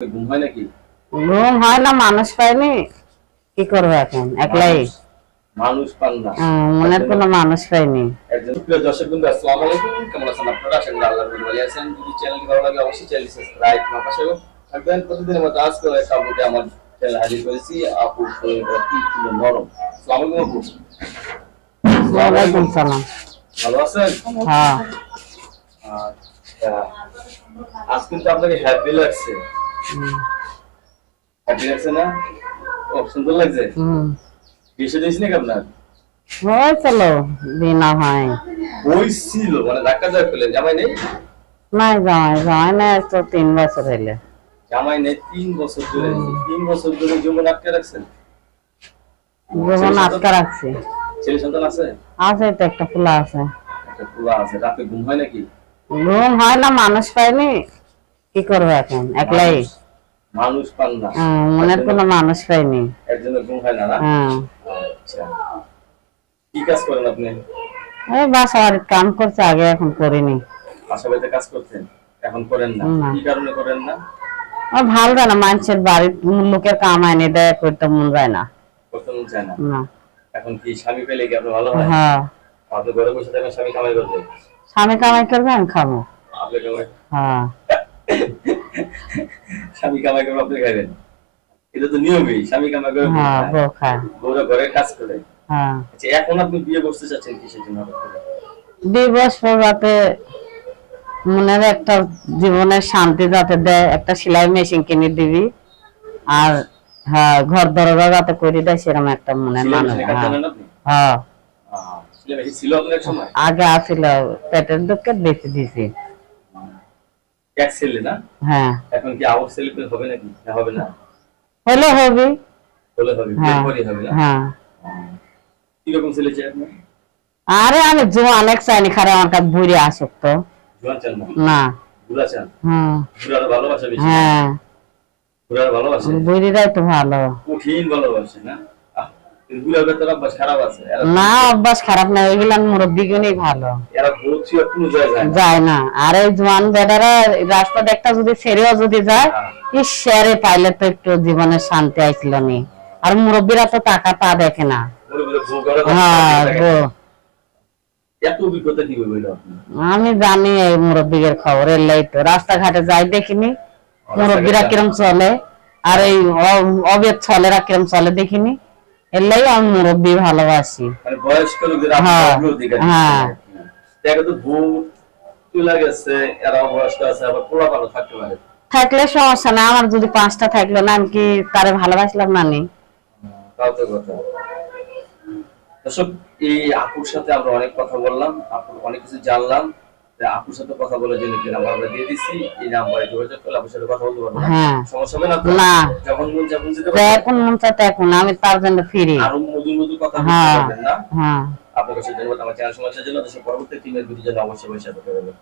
ঘুম হয় নাকি? ঘুম হয় না, মানুষ পাইনি, কি করবো এখন একলাই। মানুষ পান না, মনের কোনো মানুষ পাইনি। একজন প্রিয় দর্শক বন্ধু, আসসালামু আলাইকুম। কেমন আছেন আপনারা? আশা করি আল্লাহর রহমতে ভালো আছেন। যদি চ্যানেলটি ভালো লাগে অবশ্যই চ্যানেলটি সাবস্ক্রাইব করে পাশে থাকবেন। প্রতিদিনের মতো আজকেও একটা আপুকে আমার চ্যানেলে হাজির করেছি। আপু কি নরম। আসসালামু আলাইকুম আপু। ওয়ালাইকুম সালাম। ভালো আছেন? হ্যাঁ। আচ্ছা, আজ কিন্তু আপনাকে হ্যাপি লাগছে। হ্যাপি লাগছে না? ও সুন্দর লাগছে। বিয়ে দিয়েছি নাকি আপনার? হয়েছিল বিনা হয়। হয়েছিল মানে ধাক্কা যায় ফেলে জামাই নেই? নাই, জামাই না, তো 3 বছর হইলে। জামাই নেই 3 বছর ধরে। 3 বছর ধরে জীবন আটকে রাখছেন? জীবন আটকে রাখছি। ছেলে সন্তান আছে? আছে তো, একটা পোলা আছে। একটা পোলা আছে। রাতে ঘুম হয় নাকি? ঘুম হয় না, মানুষ পাইনি, কি করবো এখন একলাই। মানুষ পান না, মনের কোনো মানুষ পাইনি, এর জন্য ঘুম হয় না। না আচ্ছা, কি কাজ করেন আপনি? এই বাসা বাড়ির কাম করছে আগে, এখন করিনি। বাসা বাড়িতে কাজ করতেন, এখন করেন না? কি কারণে করেন না? ভালো যায় না, মানুষের বাড়ির লোকের কাম আইনে দেয়, করতে মন যায় না। করতে মন চায় না? না। এখন কি স্বামী পেলে কি আপনার ভালো হয়? হ্যাঁ। আপনি ঘরে বসে থাকেন, স্বামী কামাই করবে? স্বামী কামাই করবে, আমি খাবো। আপনি কামাই? হ্যাঁ। স্বামী কামাই করবে, আপনি খাবেন? এটা তো নিয়মই, স্বামী কামাই করবে, হ্যাঁ, বউ খায়। বউরা ঘরে কাজ করে। হ্যাঁ। আচ্ছা, এখন আপনি বিয়ে করতে চাচ্ছেন কিসের জন্য? দিবস যাতে মনের একটা জীবনের শান্তি যাতে দেয়, একটা সেলাই মেশিন কিনে দিবি, আর হ্যাঁ ঘর দরজা যাতে করে দেয়, সেরকম একটা মনের মানুষ। হ্যাঁ। আগে আসিল, পেটের দুঃখে বেশি দিছি। এক ছেলে না? হ্যাঁ। এখন কি আবার ছেলে হবে নাকি? না হবে না? হলে হবে। হলে হবে, বিয়ে করে হবে না? হ্যাঁ। কি রকম ছেলে চাই আপনি? আরে আমি জোয়ান এক চাইনি, খারে আমার কাছে বুড়ি আসুক তো। জোয়ান চান না? না। বুড়া চান? হুম। বুড়ার ভালোবাসা বেশি? হ্যাঁ। বুড়ার ভালোবাসা? বুড়িরাই তো ভালো। কঠিন ভালোবাসে না? বুড়ার ভেতর অভ্যাস খারাপ আছে? না, অভ্যাস খারাপ না, ওইগুলা মুরব্বী গুণই ভালো। এরা ভোট ছিল কোনো যায় না। আর এই জোয়ান বেটারা রাস্তা দেখটা যদি ছেড়েও যদি যায়, ঈশ্বরে পাইলে তো একটু জীবনের শান্তি আইছিল নি। আর মুরব্বীরা তো টাকা তা দেখে না। আমি জানি এই মুরব্বীদের খবর, এলাই তো রাস্তাঘাটে যাই দেখিনি মুরব্বীরা কিরম চলে, আর এই অবেদ ছেলেরা কিরম চলে দেখিনি, এলাই আমি মুরব্বী ভালোবাসি। বয়স্ক লোকদের থাকলে সমস্যা না, আমার যদি 5টা থাকলো না, আমি কি তারে ভালোবাসলাম না? নি দর্শক, এই আপুর সাথে আমরা অনেক কথা বললাম, আপুর অনেক কিছু জানলাম। আপুর সাথে কথা বলার জন্য কি নাম্বার আমরা দিয়ে দিচ্ছি, এই নাম্বারে যোগাযোগ করলে আপুর সাথে কথা বলতে পারবো। সমস্যা হবে না তো? না, যখন মন যখন যেতে পারবেন, এখন মন চাইতে এখন আমি তার জন্য ফ্রি। আর মধুর মধুর কথা বলতে পারবেন না? হ্যাঁ। আপনার কাছে ধন্যবাদ। আমার চ্যানেল সমাজের জন্য, দেশের পরবর্তী টিমের ভিডিও জন্য অবশ্যই সাথে থাকবেন।